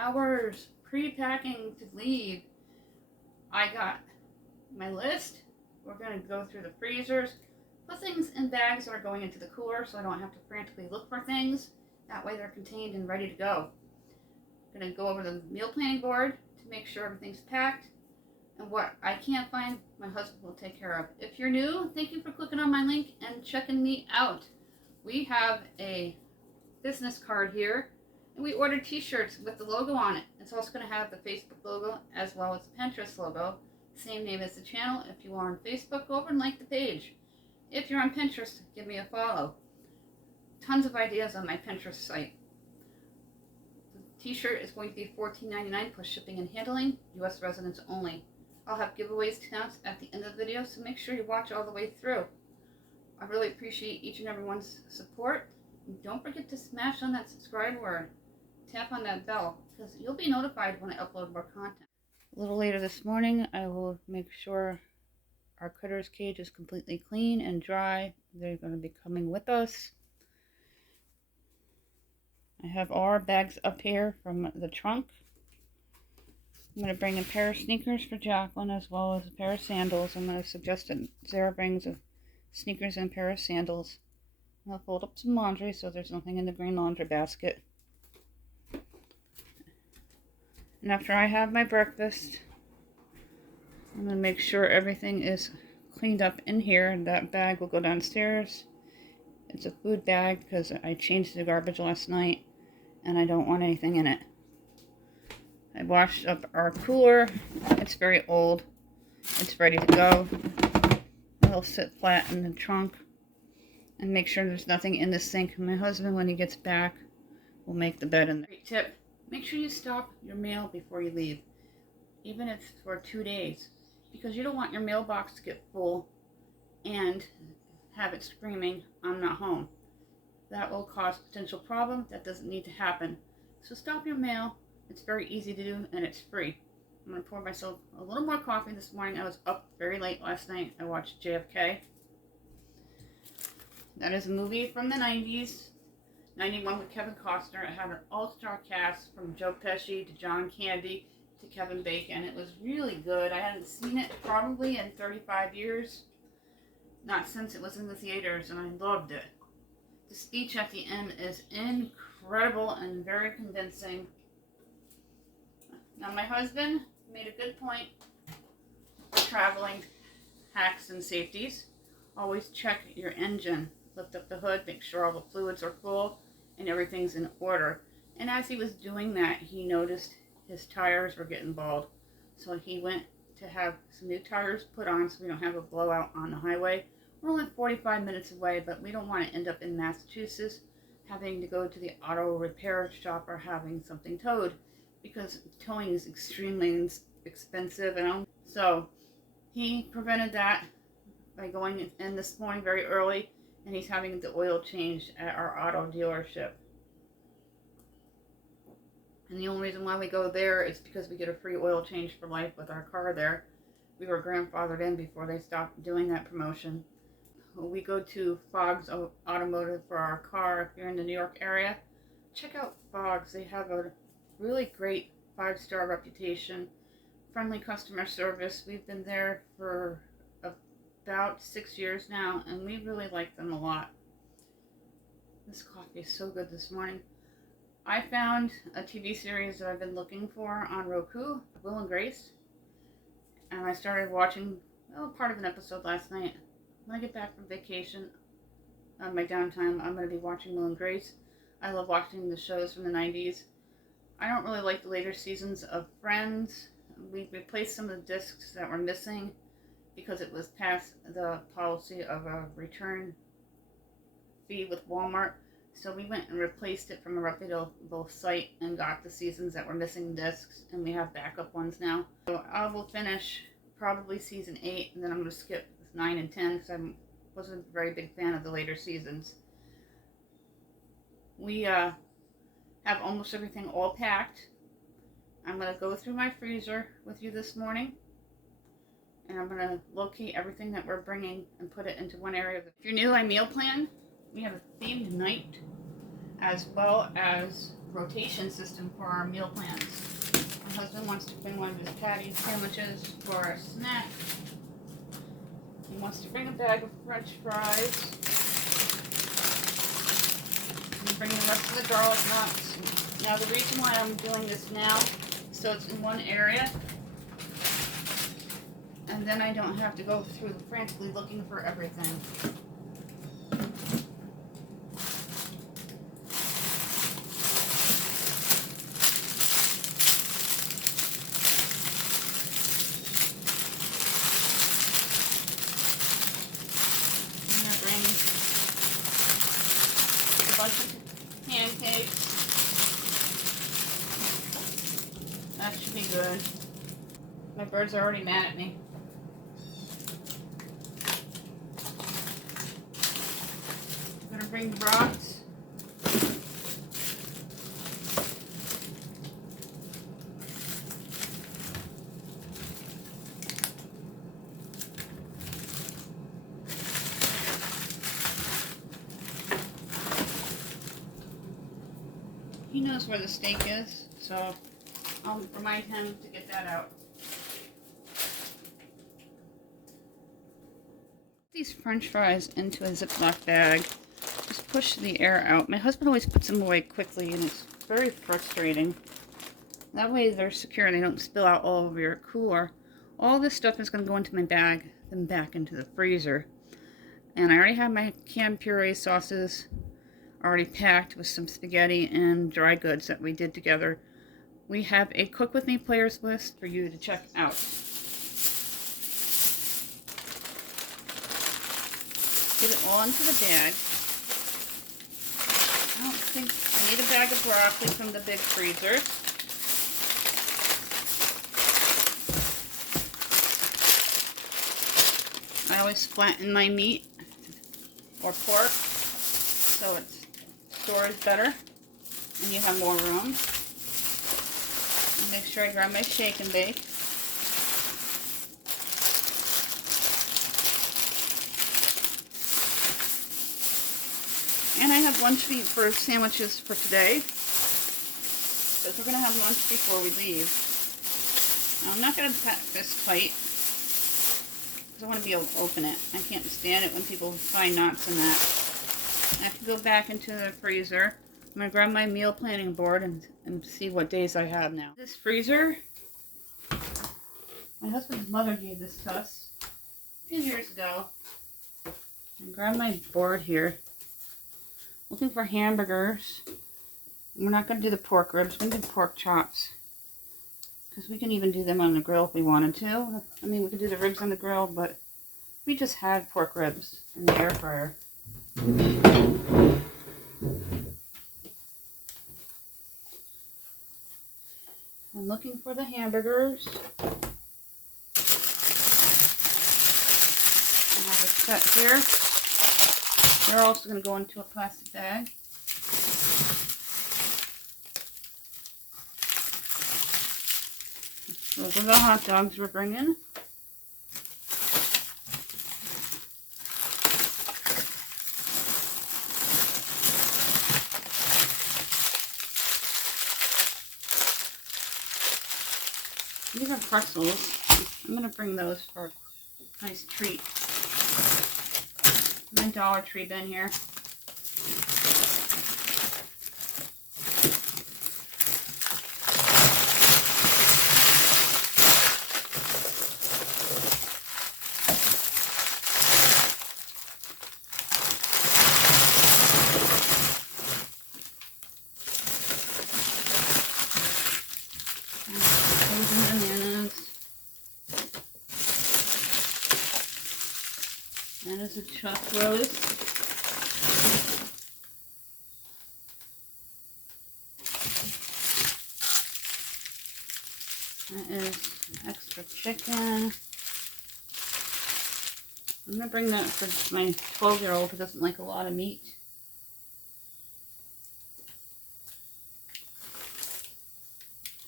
hours pre-packing to leave. I got my list. We're going to go through the freezers, put things in bags that are going into the cooler so I don't have to frantically look for things. That way they're contained and ready to go. I'm going to go over the meal planning board to make sure everything's packed. And what I can't find, my husband will take care of. If you're new, thank you for clicking on my link and checking me out. We have a business card here, and we ordered t-shirts with the logo on it. It's also going to have the Facebook logo as well as the Pinterest logo. Same name as the channel. If you are on Facebook, go over and like the page. If you're on Pinterest, give me a follow. Tons of ideas on my Pinterest site. The t-shirt is going to be $14.99 plus shipping and handling, U.S. residents only. I'll have giveaways to announce at the end of the video, so make sure you watch all the way through. I really appreciate each and everyone's support. And don't forget to smash on that subscribe word. Tap on that bell, because you'll be notified when I upload more content. A little later this morning, I will make sure our critters' cage is completely clean and dry. They're going to be coming with us. I have all our bags up here from the trunk. I'm going to bring a pair of sneakers for Jacqueline as well as a pair of sandals. I'm going to suggest that Sarah brings sneakers and a pair of sandals. I'll fold up some laundry so there's nothing in the green laundry basket. And after I have my breakfast, I'm going to make sure everything is cleaned up in here. That bag will go downstairs. It's a food bag because I changed the garbage last night and I don't want anything in it. I washed up our cooler. It's very old. It's ready to go. It'll sit flat in the trunk. And make sure there's nothing in the sink. My husband, when he gets back, will make the bed in there. Great tip. Make sure you stop your mail before you leave. Even if it's for 2 days. Because you don't want your mailbox to get full and have it screaming, "I'm not home." That will cause potential problem. That doesn't need to happen. So stop your mail. It's very easy to do, and it's free. I'm going to pour myself a little more coffee this morning. I was up very late last night. I watched JFK. That is a movie from the 90s. 91 with Kevin Costner. It had an all-star cast from Joe Pesci to John Candy to Kevin Bacon. It was really good. I hadn't seen it probably in 35 years. Not since it was in the theaters, and I loved it. The speech at the end is incredible and very convincing. Now, my husband made a good point for traveling hacks and safeties. Always check your engine. Lift up the hood, make sure all the fluids are full and everything's in order. And as he was doing that, he noticed his tires were getting bald. So he went to have some new tires put on so we don't have a blowout on the highway. We're only 45 minutes away, but we don't want to end up in Massachusetts having to go to the auto repair shop or having something towed, because towing is extremely expensive. So he prevented that by going in this morning very early, and he's having the oil changed at our auto dealership. And the only reason why we go there is because we get a free oil change for life with our car there. We were grandfathered in before they stopped doing that promotion. We go to Fogg's Automotive for our car. If you're in the New York area, check out Fogg's. They have a really great 5-star reputation, friendly customer service. We've been there for about 6 years now, and we really like them a lot. This coffee is so good this morning. I found a TV series that I've been looking for on Roku, Will and Grace, and I started watching part of an episode last night. When I get back from vacation, on my downtime, I'm going to be watching Will and Grace. I love watching the shows from the 90s. I don't really like the later seasons of Friends. We replaced some of the discs that were missing because it was past the policy of a return fee with Walmart. So we went and replaced it from a reputable site and got the seasons that were missing discs, and we have backup ones now. So I will finish probably season 8, and then I'm going to skip 9 and 10 because I wasn't a very big fan of the later seasons. We have almost everything all packed. I'm going to go through my freezer with you this morning, and I'm going to locate everything that we're bringing and put it into one area. If you're new, I meal plan. We have a themed night as well as rotation system for our meal plans. My husband wants to bring one of his patty sandwiches for a snack. He wants to bring a bag of French fries. And bring the rest of the garlic knots. Now the reason why I'm doing this now, so it's in one area, and then I don't have to go through frantically looking for everything. I'm gonna bring a bunch of pancakes. That should be good. My birds are already mad at me. I'm gonna bring brats. He knows where the steak is, so I'll remind him to get that out. These French fries into a Ziploc bag. Just push the air out. My husband always puts them away quickly, and it's very frustrating. That way they're secure and they don't spill out all over your cooler. All this stuff is going to go into my bag, then back into the freezer. And I already have my canned puree sauces already packed with some spaghetti and dry goods that we did together. We have a Cook With Me players list for you to check out. Get it all into the bag. I don't think I need a bag of broccoli from the big freezer. I always flatten my meat or pork so it's stored better and you have more room. And make sure I grab my shake and bake. And I have lunch meat for sandwiches for today, because we're going to have lunch before we leave. Now, I'm not going to pack this tight, because I want to be able to open it. I can't stand it when people find knots in that. I have to go back into the freezer. I'm going to grab my meal planning board and see what days I have now. This freezer, my husband's mother gave this to us a few years ago. And grab my board here. Looking for hamburgers. We're not going to do the pork ribs. We're going to do pork chops. Because we can even do them on the grill if we wanted to. I mean, we could do the ribs on the grill, but we just had pork ribs in the air fryer. I'm looking for the hamburgers. I have a set here. They're also going to go into a plastic bag. Those are the hot dogs we're bringing. These are pretzels. I'm going to bring those for a nice treat. My Dollar Tree bin here. Frozen bananas. That is a chuck roast. That is extra chicken. I'm going to bring that for my 12-year-old who doesn't like a lot of meat.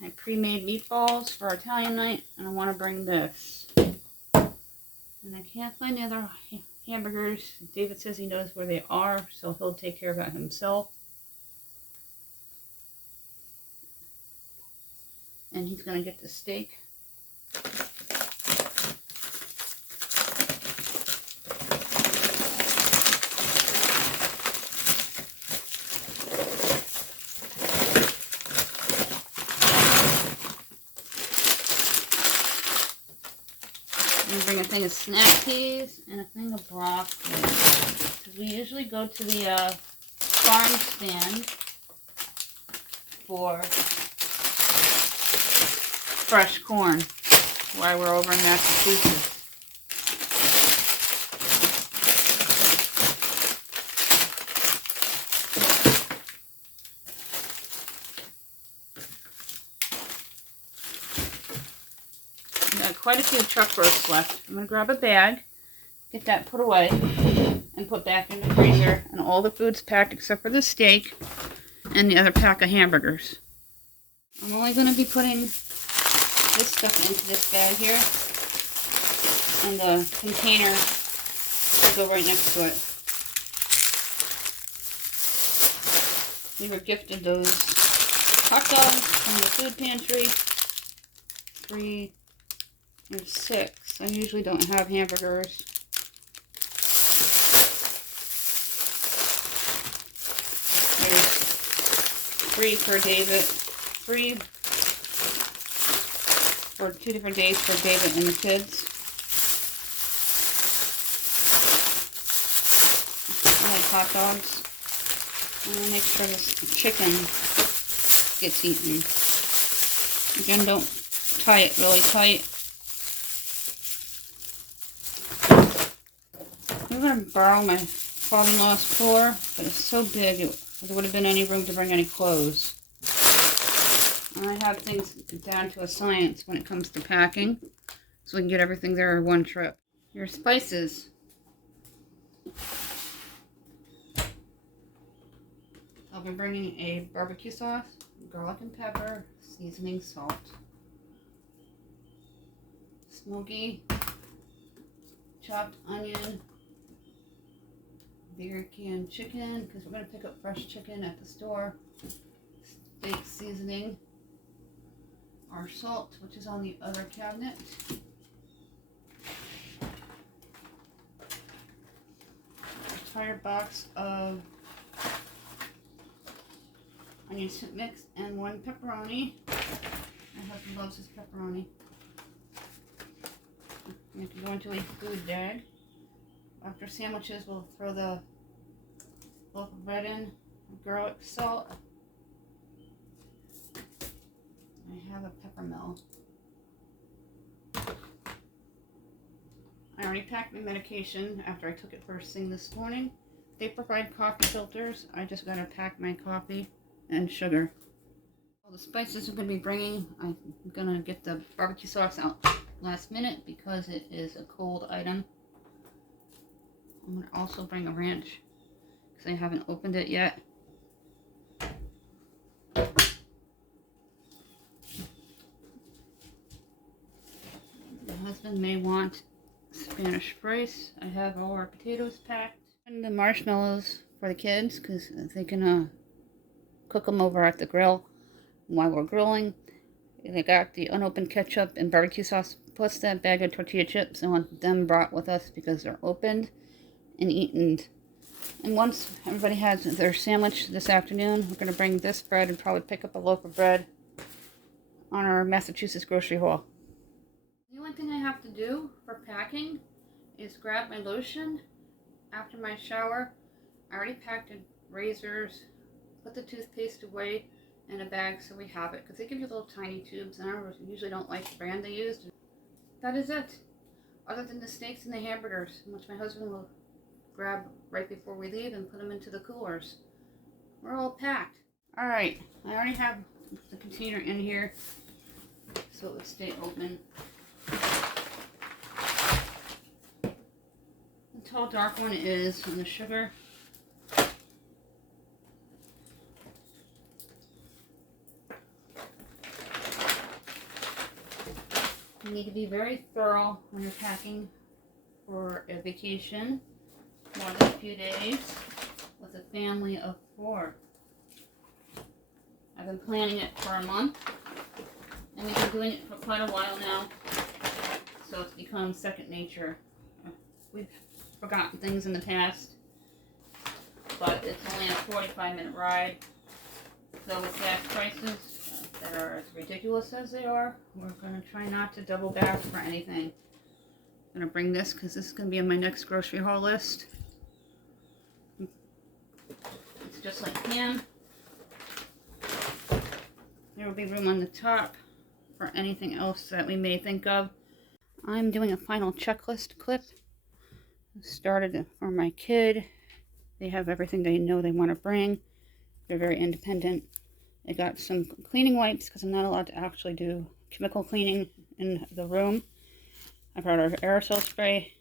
I pre-made meatballs for Italian night, and I want to bring this. And I can't find the other hamburgers. David says he knows where they are, so he'll take care of it himself. and he's going to get the steak. I'm going to bring a thing of snap peas and a thing of broccoli. Because we usually go to the farm stand for fresh corn while we're over in Massachusetts. Got quite a few truck roasts left. I'm going to grab a bag, get that put away, and put back in the freezer. And all the food's packed except for the steak and the other pack of hamburgers. I'm only going to be putting this stuff into this bag here. And the container will go right next to it. We were gifted those hot dogs from the food pantry. 3 or 6. I usually don't have hamburgers. There's 3 for David. 3 for 2 different days for David and the kids. I like hot dogs. I'm going to make sure this chicken gets eaten. Again, don't tie it really tight. I'm going to borrow my father-in-law's floor, but it's so big there would have been any room to bring any clothes. And I have things down to a science when it comes to packing, so we can get everything there in one trip. Your spices. I'll be bringing a barbecue sauce, garlic and pepper, seasoning, salt. Smoky, chopped onion, beer can chicken, because we're going to pick up fresh chicken at the store. Steak seasoning. Our salt, which is on the other cabinet. Entire box of onion soup mix and 1 pepperoni. My husband loves his pepperoni. We have to go into a food bag. After sandwiches, we'll throw the loaf of bread in, garlic, salt. I have a pepper mill. I already packed my medication after I took it first thing this morning. They provide coffee filters. I just gotta pack my coffee and sugar. All the spices I'm gonna be bringing, I'm gonna get the barbecue sauce out last minute because it is a cold item. I'm gonna also bring a ranch because I haven't opened it yet. My husband may want Spanish rice. I have all our potatoes packed. And the marshmallows for the kids because they can cook them over at the grill while we're grilling. They got the unopened ketchup and barbecue sauce plus that bag of tortilla chips. I want them brought with us because they're opened and eaten. And once everybody has their sandwich this afternoon, we're going to bring this bread and probably pick up a loaf of bread on our Massachusetts grocery haul. The only thing I have to do for packing is grab my lotion after my shower. I already packed in razors, put the toothpaste away in a bag so we have it because they give you little tiny tubes and I usually don't like the brand they used. That is it. Other than the steaks and the hamburgers, which my husband will grab right before we leave and put them into the coolers. We're all packed. Alright, I already have the container in here so it will stay open. The tall dark one is the sugar. You need to be very thorough when you're packing for a vacation, more than a few days, with a family of 4. I've been planning it for a month, And we've been doing it for quite a while now, so it's become second nature. We've forgotten things in the past, but it's only a 45-minute ride. So with gas prices that are as ridiculous as they are, we're going to try not to double back for anything. I'm going to bring this because this is going to be on my next grocery haul list. It's just like ham. There will be room on the top for anything else that we may think of. I'm doing a final checklist clip. Started for my kid. They have everything they know they want to bring. They're very independent. I got some cleaning wipes because I'm not allowed to actually do chemical cleaning in the room. I brought our aerosol spray,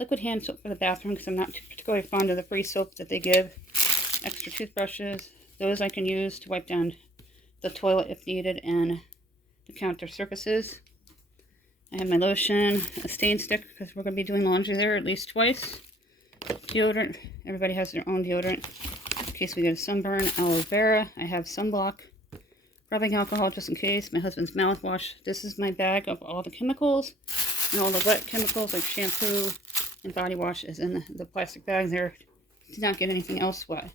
liquid hand soap for the bathroom because I'm not particularly fond of the free soap that they give. Extra toothbrushes. Those I can use to wipe down the toilet if needed and the counter surfaces. I have my lotion, a stain stick because we're going to be doing laundry there at least twice. Deodorant. Everybody has their own deodorant in case we get a sunburn. Aloe vera. I have sunblock. Rubbing alcohol just in case. My husband's mouthwash. This is my bag of all the chemicals and all the wet chemicals like shampoo and body wash is in the plastic bag there. Did not get anything else wet.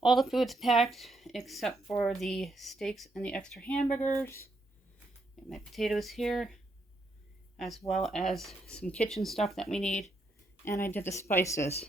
All the food's packed except for the steaks and the extra hamburgers. Got my potatoes here, as well as some kitchen stuff that we need. And I did the spices.